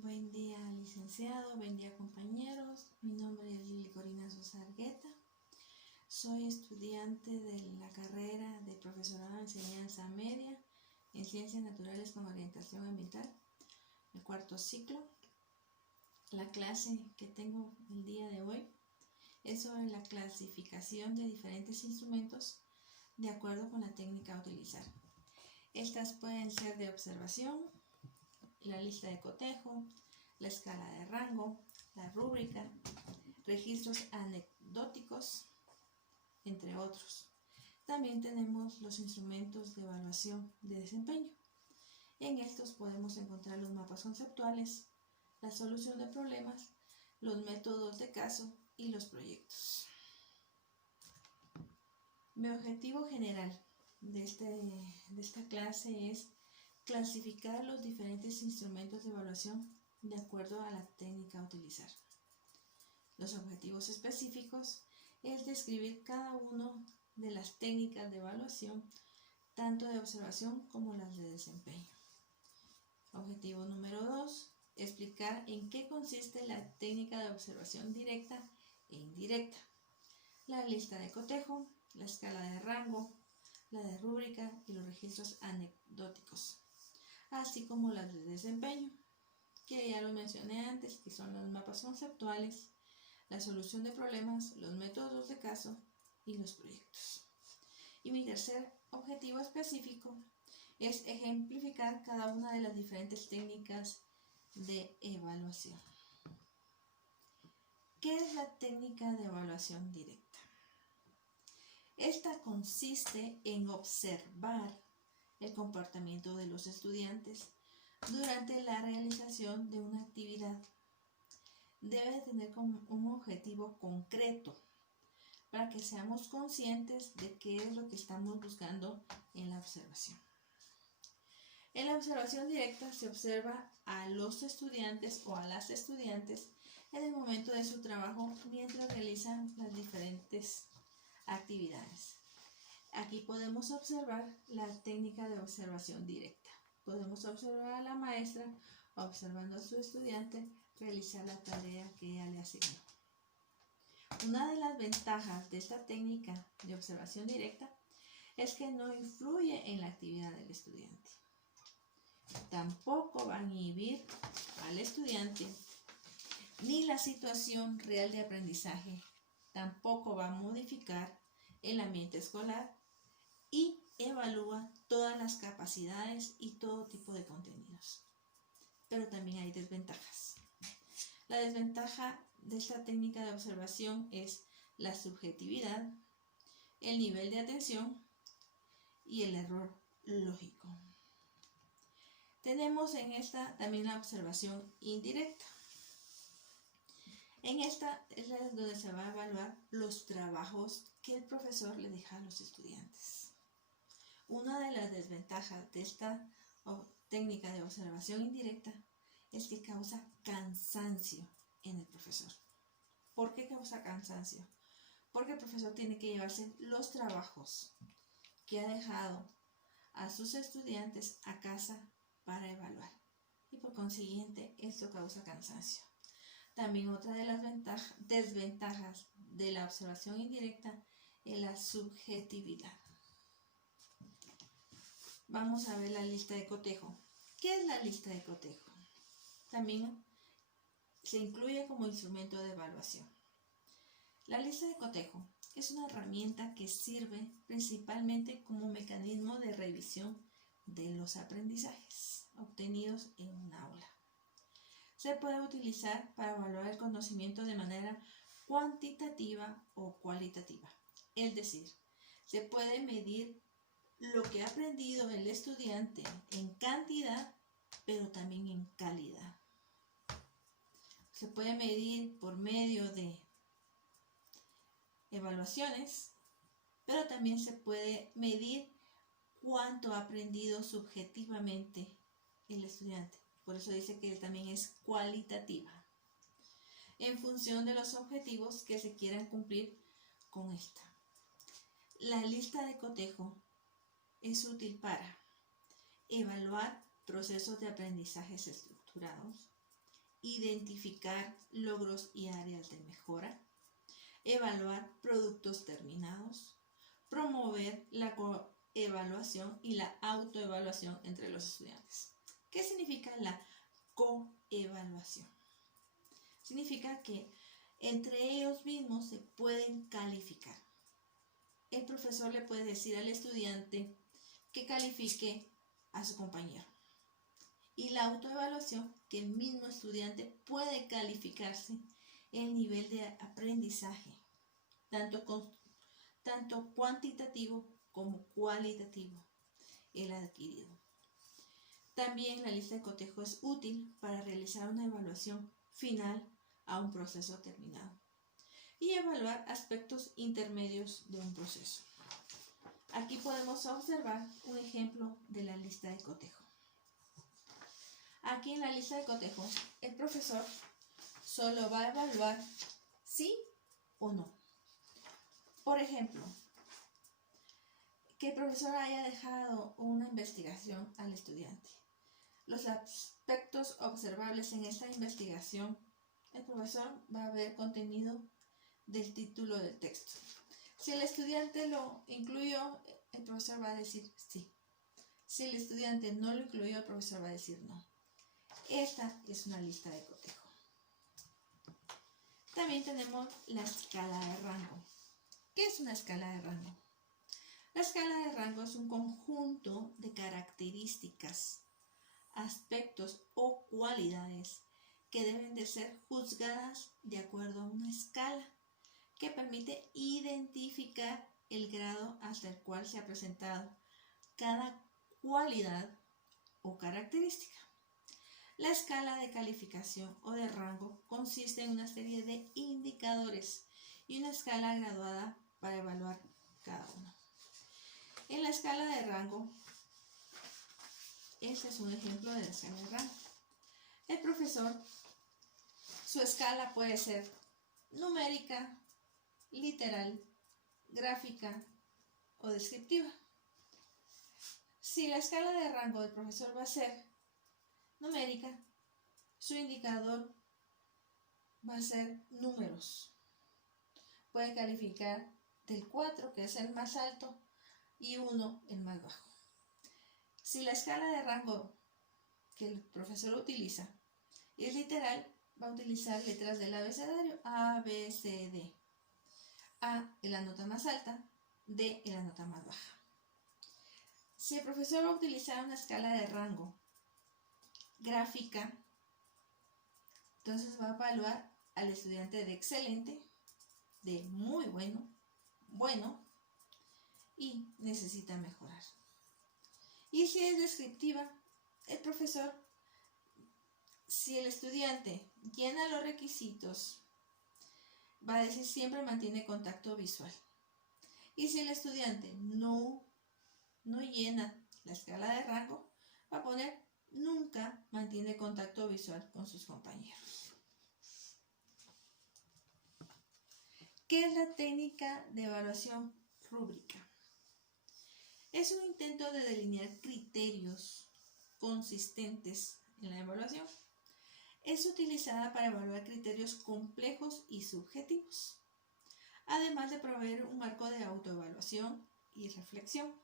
Buen día, licenciado, buen día, compañeros. Mi nombre es Lili Corina Sosa Argueta. Soy estudiante de la carrera de profesorado de enseñanza media en Ciencias Naturales con orientación ambiental, el cuarto ciclo. La clase que tengo el día de hoy es sobre la clasificación de diferentes instrumentos de acuerdo con la técnica a utilizar. Estas pueden ser de observación, la lista de cotejo, la escala de rango, la rúbrica, registros anecdóticos, entre otros. También tenemos los instrumentos de evaluación de desempeño. En estos podemos encontrar los mapas conceptuales, la solución de problemas, los métodos de caso y los proyectos. Mi objetivo general de esta clase es clasificar los diferentes instrumentos de evaluación de acuerdo a la técnica a utilizar. Los objetivos específicos es describir cada una de las técnicas de evaluación, tanto de observación como las de desempeño. Objetivo número 2, explicar en qué consiste la técnica de observación directa e indirecta, la lista de cotejo, la escala de rango, la de rúbrica y los registros anecdóticos, así como las de desempeño, que ya lo mencioné antes, que son los mapas conceptuales, la solución de problemas, los métodos de caso y los proyectos. Y mi tercer objetivo específico es ejemplificar cada una de las diferentes técnicas de evaluación. ¿Qué es la técnica de evaluación directa? Esta consiste en observar el comportamiento de los estudiantes durante la realización de una actividad. Debe tener como un objetivo concreto para que seamos conscientes de qué es lo que estamos buscando en la observación. En la observación directa se observa a los estudiantes o a las estudiantes en el momento de su trabajo mientras realizan las diferentes actividades. Aquí podemos observar la técnica de observación directa. Podemos observar a la maestra observando a su estudiante realizar la tarea que ella le asignó. Una de las ventajas de esta técnica de observación directa es que no influye en la actividad del estudiante. Tampoco va a inhibir al estudiante ni la situación real de aprendizaje. Tampoco va a modificar el ambiente escolar y evalúa todas las capacidades y todo tipo de contenidos. Pero también hay desventajas. La desventaja de esta técnica de observación es la subjetividad, el nivel de atención y el error lógico. Tenemos en esta también la observación indirecta. En esta es donde se va a evaluar los trabajos que el profesor le deja a los estudiantes. Una de las desventajas de esta técnica de observación indirecta es que causa cansancio en el profesor. ¿Por qué causa cansancio? Porque el profesor tiene que llevarse los trabajos que ha dejado a sus estudiantes a casa para evaluar. Y por consiguiente, esto causa cansancio. También otra de las desventajas de la observación indirecta es la subjetividad. Vamos a ver la lista de cotejo. ¿Qué es la lista de cotejo? También se incluye como instrumento de evaluación. La lista de cotejo es una herramienta que sirve principalmente como mecanismo de revisión de los aprendizajes obtenidos en un aula. Se puede utilizar para evaluar el conocimiento de manera cuantitativa o cualitativa. Es decir, se puede medir lo que ha aprendido el estudiante en cantidad, pero también en calidad. Se puede medir por medio de evaluaciones, pero también se puede medir cuánto ha aprendido subjetivamente el estudiante. Por eso dice que también es cualitativa, en función de los objetivos que se quieran cumplir con esta. La lista de cotejo es útil para evaluar procesos de aprendizajes estructurados, identificar logros y áreas de mejora, evaluar productos terminados, promover la coevaluación y la autoevaluación entre los estudiantes. ¿Qué significa la coevaluación? Significa que entre ellos mismos se pueden calificar. El profesor le puede decir al estudiante que califique a su compañero. Y la autoevaluación, que el mismo estudiante puede calificarse el nivel de aprendizaje, tanto cuantitativo como cualitativo, el adquirido. También la lista de cotejo es útil para realizar una evaluación final a un proceso terminado y evaluar aspectos intermedios de un proceso. Aquí podemos observar un ejemplo de la lista de cotejo. Aquí en la lista de cotejo, el profesor solo va a evaluar sí o no. Por ejemplo, que el profesor haya dejado una investigación al estudiante. Los aspectos observables en esta investigación, el profesor va a ver contenido del título del texto. Si el estudiante lo incluyó, el profesor va a decir sí. Si el estudiante no lo incluyó, el profesor va a decir no. Esta es una lista de cotejo. También tenemos la escala de rango. ¿Qué es una escala de rango? La escala de rango es un conjunto de características, aspectos o cualidades que deben de ser juzgadas de acuerdo a una escala que permite identificar el grado hasta el cual se ha presentado cada cualidad o característica. La escala de calificación o de rango consiste en una serie de indicadores y una escala graduada para evaluar cada uno. En la escala de rango, este es un ejemplo de la escala de rango. El profesor, su escala puede ser numérica, literal, gráfica o descriptiva. Si la escala de rango del profesor va a ser numérica, su indicador va a ser números. Puede calificar del 4, que es el más alto, y 1, el más bajo. Si la escala de rango que el profesor utiliza es literal, va a utilizar letras del abecedario A, B, C, D. A es la nota más alta, D es la nota más baja. Si el profesor va a utilizar una escala de rango gráfica, entonces va a evaluar al estudiante de excelente, de muy bueno, bueno y necesita mejorar. Y si es descriptiva, el profesor, si el estudiante llena los requisitos, va a decir siempre mantiene contacto visual. Y si el estudiante no llena la escala de rango, va a poner nunca mantiene contacto visual con sus compañeros. ¿Qué es la técnica de evaluación rúbrica? Es un intento de delinear criterios consistentes en la evaluación. Es utilizada para evaluar criterios complejos y subjetivos, además de proveer un marco de autoevaluación y reflexión.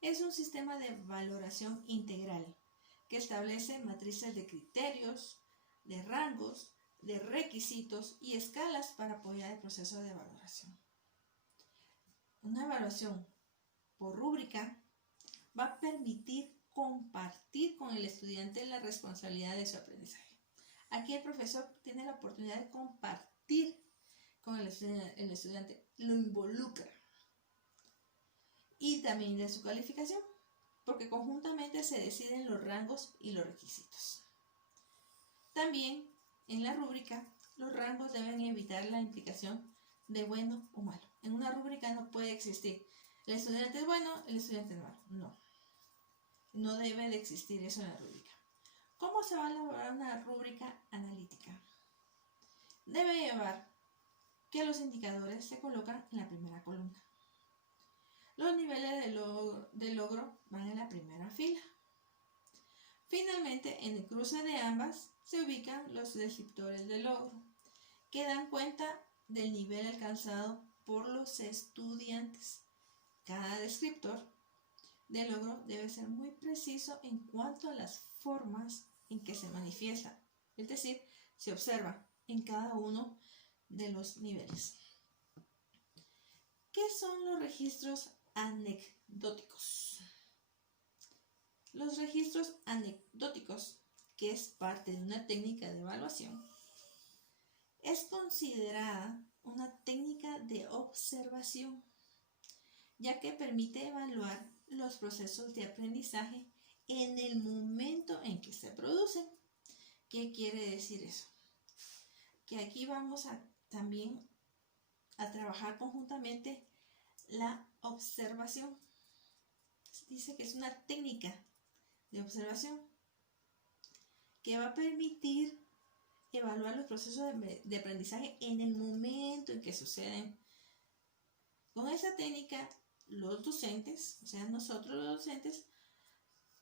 Es un sistema de valoración integral que establece matrices de criterios, de rangos, de requisitos y escalas para apoyar el proceso de valoración. Una evaluación por rúbrica va a permitir compartir con el estudiante la responsabilidad de su aprendizaje. Aquí el profesor tiene la oportunidad de compartir con el estudiante, lo involucra. Y también de su calificación, porque conjuntamente se deciden los rangos y los requisitos. También en la rúbrica, los rangos deben evitar la implicación de bueno o malo. En una rúbrica no puede existir el estudiante es bueno, el estudiante es malo. No debe de existir eso en la rúbrica. ¿Cómo se va a elaborar una rúbrica analítica? Debe llevar que los indicadores se colocan en la primera columna. Los niveles de logro van en la primera fila. Finalmente, en el cruce de ambas se ubican los descriptores del logro, que dan cuenta del nivel alcanzado por los estudiantes. Cada descriptor del logro debe ser muy preciso en cuanto a las formas en que se manifiesta, es decir, se observa en cada uno de los niveles. ¿Qué son los registros anecdóticos? Los registros anecdóticos, que es parte de una técnica de evaluación, es considerada una técnica de observación, ya que permite evaluar los procesos de aprendizaje en el momento en que se producen. ¿Qué quiere decir eso? Que aquí vamos también a trabajar conjuntamente la observación. Dice que es una técnica de observación que va a permitir evaluar los procesos de aprendizaje en el momento en que suceden. Con esa técnica, los docentes, o sea, nosotros los docentes,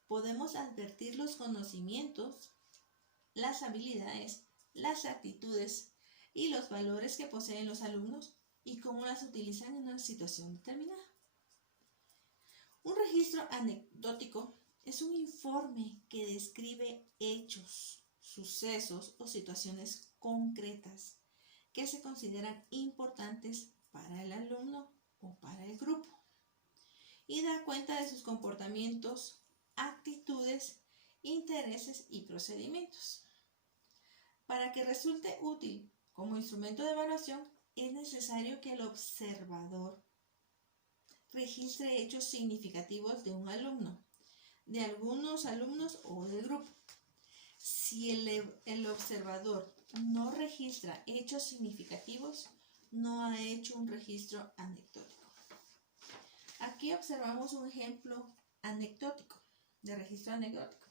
podemos advertir los conocimientos, las habilidades, las actitudes y los valores que poseen los alumnos y cómo las utilizan en una situación determinada. Un registro anecdótico es un informe que describe hechos, sucesos o situaciones concretas que se consideran importantes para el alumno o para el grupo y da cuenta de sus comportamientos, actitudes, intereses y procedimientos. Para que resulte útil como instrumento de evaluación, es necesario que el observador registre hechos significativos de un alumno, de algunos alumnos o del grupo. Si el observador no registra hechos significativos, no ha hecho un registro anecdótico. Aquí observamos un ejemplo anecdótico, de registro anecdótico.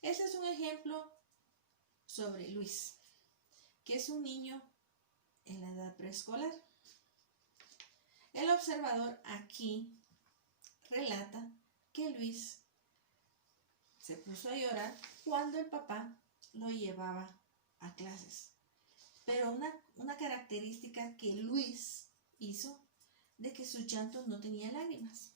Este es un ejemplo sobre Luis, que es un niño en la edad preescolar. El observador aquí relata que Luis se puso a llorar cuando el papá lo llevaba a clases. Pero una característica que Luis hizo de que sus llantos no tenían lágrimas.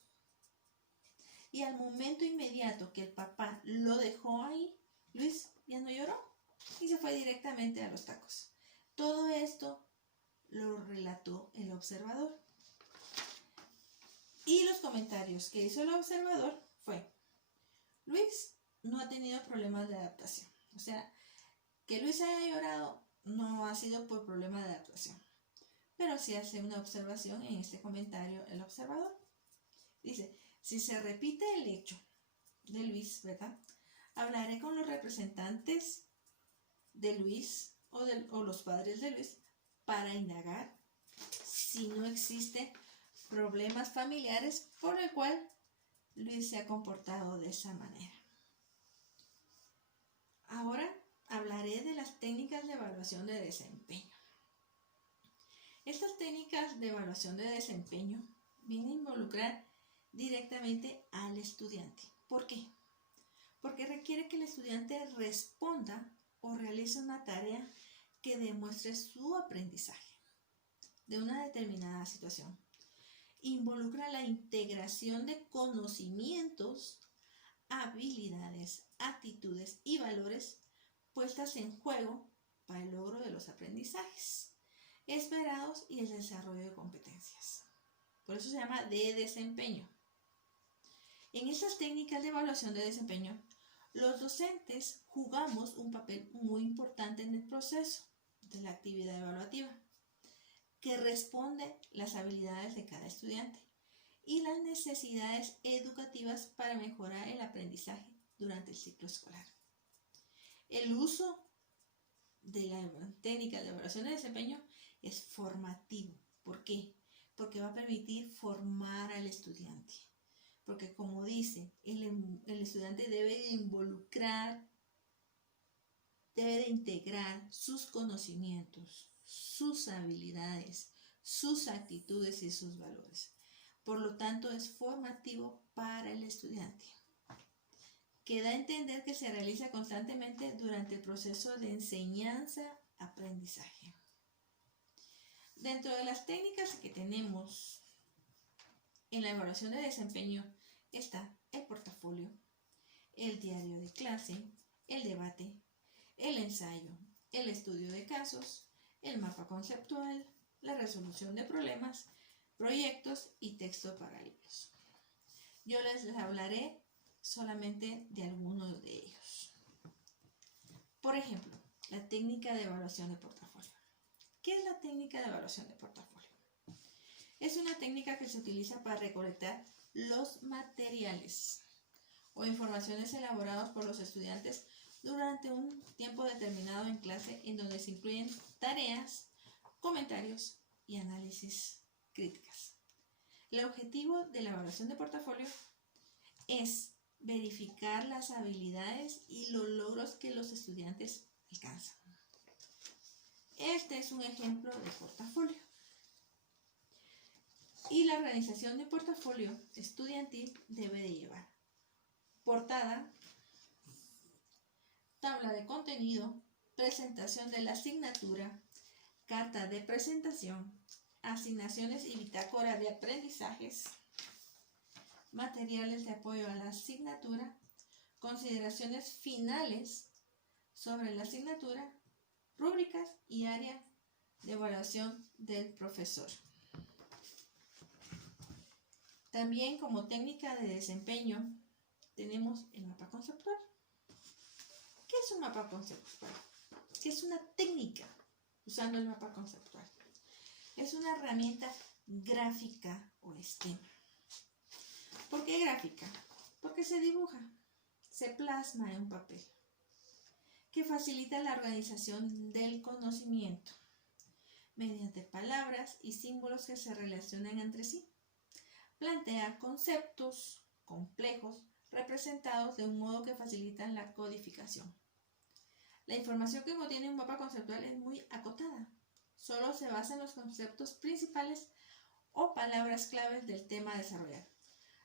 Y al momento inmediato que el papá lo dejó ahí, Luis ya no lloró y se fue directamente a los tacos. Todo esto lo relató el observador. Y los comentarios que hizo el observador fue: Luis no ha tenido problemas de adaptación. O sea, que Luis haya llorado no ha sido por problema de adaptación. Pero sí hace una observación en este comentario el observador. Dice: si se repite el hecho de Luis, ¿verdad? Hablaré con los representantes de Luis o los padres de Luis para indagar si no existen problemas familiares por el cual Luis se ha comportado de esa manera. Ahora hablaré de las técnicas de evaluación de desempeño. Estas técnicas de evaluación de desempeño vienen a involucrar directamente al estudiante. ¿Por qué? Porque requiere que el estudiante responda o realice una tarea que demuestre su aprendizaje de una determinada situación. Involucra la integración de conocimientos, habilidades, actitudes y valores puestas en juego para el logro de los aprendizajes esperados y el desarrollo de competencias. Por eso se llama de desempeño. En estas técnicas de evaluación de desempeño, los docentes jugamos un papel muy importante en el proceso de la actividad evaluativa, que responde las habilidades de cada estudiante y las necesidades educativas para mejorar el aprendizaje durante el ciclo escolar. El uso de la técnica de evaluación de desempeño es formativo. ¿Por qué? Porque va a permitir formar al estudiante. Porque como dice, el estudiante debe de involucrar, debe de integrar sus conocimientos, sus habilidades, sus actitudes y sus valores. Por lo tanto, es formativo para el estudiante. que da a entender que se realiza constantemente durante el proceso de enseñanza-aprendizaje. Dentro de las técnicas que tenemos en la evaluación de desempeño está el portafolio, el diario de clase, el debate, el ensayo, el estudio de casos, el mapa conceptual, la resolución de problemas, proyectos y texto para libros. Yo les hablaré solamente de algunos de ellos. Por ejemplo, la técnica de evaluación de portafolio. ¿Qué es la técnica de evaluación de portafolio? Es una técnica que se utiliza para recolectar los materiales o informaciones elaborados por los estudiantes durante un tiempo determinado en clase, en donde se incluyen tareas, comentarios y análisis críticas. El objetivo de la evaluación de portafolio es verificar las habilidades y los logros que los estudiantes alcanzan. Este es un ejemplo de portafolio. Y la organización de portafolio estudiantil debe de llevar portada, tabla de contenido, presentación de la asignatura, carta de presentación, asignaciones y bitácora de aprendizajes, materiales de apoyo a la asignatura, consideraciones finales sobre la asignatura, rúbricas y área de evaluación del profesor. También como técnica de desempeño tenemos el mapa conceptual. ¿Qué es un mapa conceptual? ¿Qué es una técnica usando el mapa conceptual? Es una herramienta gráfica o esquema. ¿Por qué gráfica? Porque se dibuja, se plasma en un papel, que facilita la organización del conocimiento mediante palabras y símbolos que se relacionan entre sí. Plantea conceptos complejos representados de un modo que facilitan la codificación. La información que contiene un mapa conceptual es muy acotada. Solo se basa en los conceptos principales o palabras claves del tema a desarrollar.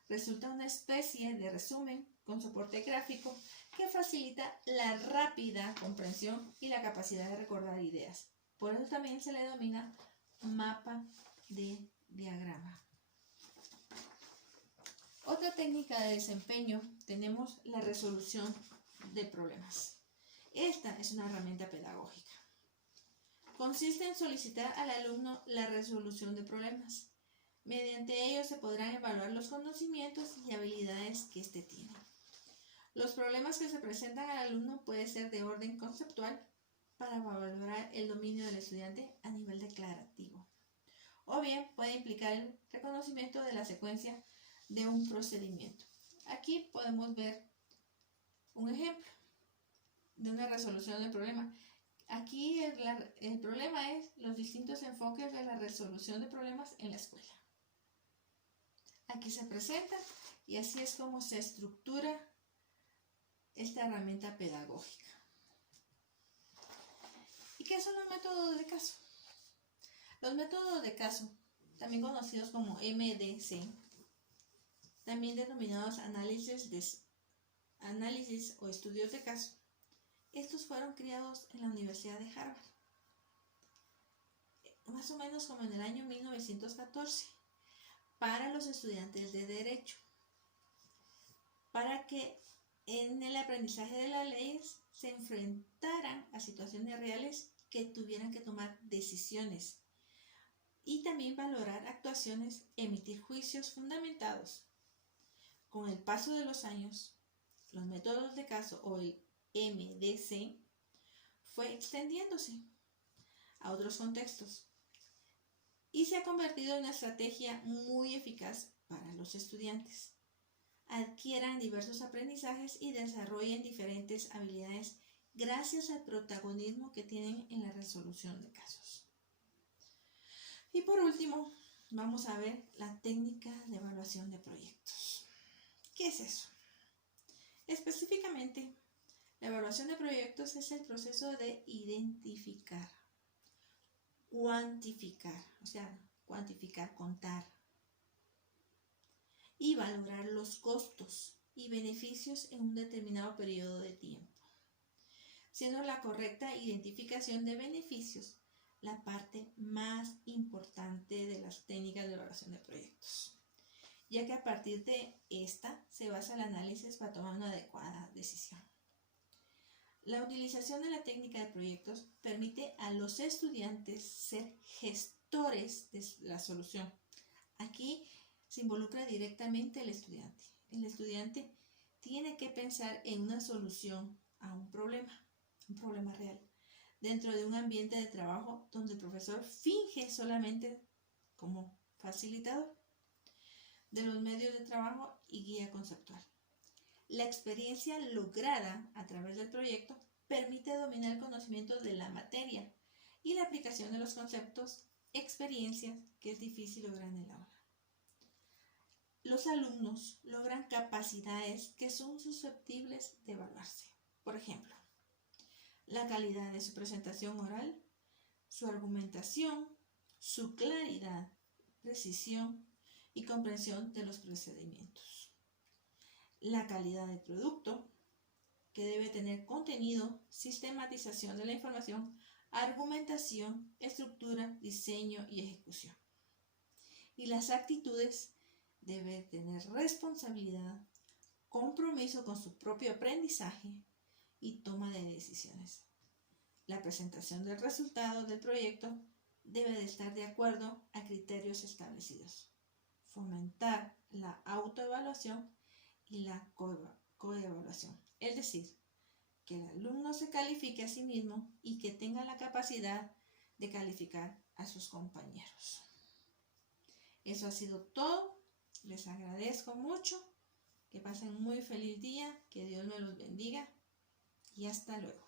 Resulta una especie de resumen con soporte gráfico que facilita la rápida comprensión y la capacidad de recordar ideas. Por eso también se le denomina mapa de diagrama. Otra técnica de desempeño tenemos la resolución de problemas. Esta es una herramienta pedagógica. Consiste en solicitar al alumno la resolución de problemas. Mediante ello se podrán evaluar los conocimientos y habilidades que éste tiene. Los problemas que se presentan al alumno pueden ser de orden conceptual para valorar el dominio del estudiante a nivel declarativo, o bien puede implicar el reconocimiento de la secuencia de un procedimiento. Aquí podemos ver un ejemplo de una resolución del problema. Aquí el problema es los distintos enfoques de la resolución de problemas en la escuela. Aquí se presenta y así es como se estructura esta herramienta pedagógica. ¿Y qué son los métodos de caso? Los métodos de caso, también conocidos como MDC, también denominados análisis o estudios de caso, estos fueron creados en la Universidad de Harvard, más o menos como en el año 1914, para los estudiantes de Derecho, para que en el aprendizaje de las leyes se enfrentaran a situaciones reales que tuvieran que tomar decisiones y también valorar actuaciones, emitir juicios fundamentados. Con el paso de los años, los métodos de caso o el MDC fue extendiéndose a otros contextos y se ha convertido en una estrategia muy eficaz para los estudiantes. Adquieran diversos aprendizajes y desarrollen diferentes habilidades gracias al protagonismo que tienen en la resolución de casos. Y por último, vamos a ver la técnica de evaluación de proyectos. ¿Qué es eso? Específicamente, la evaluación de proyectos es el proceso de identificar, cuantificar, contar y valorar los costos y beneficios en un determinado periodo de tiempo, siendo la correcta identificación de beneficios la parte más importante de las técnicas de evaluación de proyectos, ya que a partir de esta se basa el análisis para tomar una adecuada decisión. La utilización de la técnica de proyectos permite a los estudiantes ser gestores de la solución. Aquí se involucra directamente el estudiante. El estudiante tiene que pensar en una solución a un problema real, dentro de un ambiente de trabajo donde el profesor finge solamente como facilitador de los medios de trabajo y guía conceptual. La experiencia lograda a través del proyecto permite dominar el conocimiento de la materia y la aplicación de los conceptos, experiencias que es difícil lograr en el aula. Los alumnos logran capacidades que son susceptibles de evaluarse. Por ejemplo, la calidad de su presentación oral, su argumentación, su claridad, precisión y comprensión de los procedimientos. La calidad del producto, que debe tener contenido, sistematización de la información, argumentación, estructura, diseño y ejecución. Y las actitudes, debe tener responsabilidad, compromiso con su propio aprendizaje y toma de decisiones. La presentación del resultado del proyecto debe de estar de acuerdo a criterios establecidos. Fomentar la autoevaluación y la coevaluación, es decir, que el alumno se califique a sí mismo y que tenga la capacidad de calificar a sus compañeros. Eso ha sido todo. Les agradezco mucho. Que pasen muy feliz día. Que Dios me los bendiga. Y hasta luego.